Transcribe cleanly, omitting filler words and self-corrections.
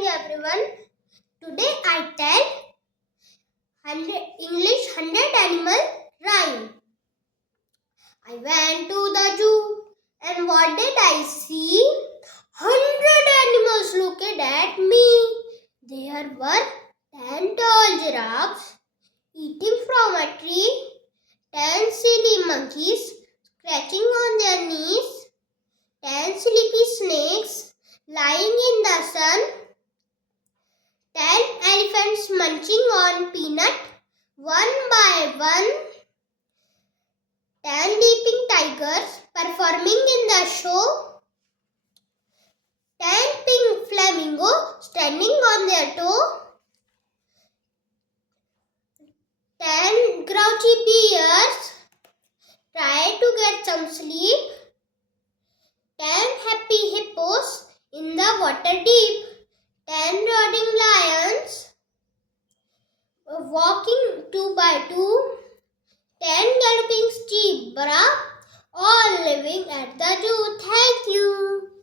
morning everyone. Today I tell English 100 animal rhyme. I went to the zoo and what did I see? 100 animals looked at me. There were 10 tall giraffes eating from a tree, 10 silly monkeys scratching on their knees, 10 sleepy snakes lying in the sun, 10 elephants munching on peanut one by one, 10 leaping tigers performing in the show, 10 pink flamingos standing on their toe, 10 grouchy bears try to get some sleep, 10 happy hippos in the water deep, 10 roaring lions walking 2 by 2, 10 galloping zebra all living at the zoo. Thank you.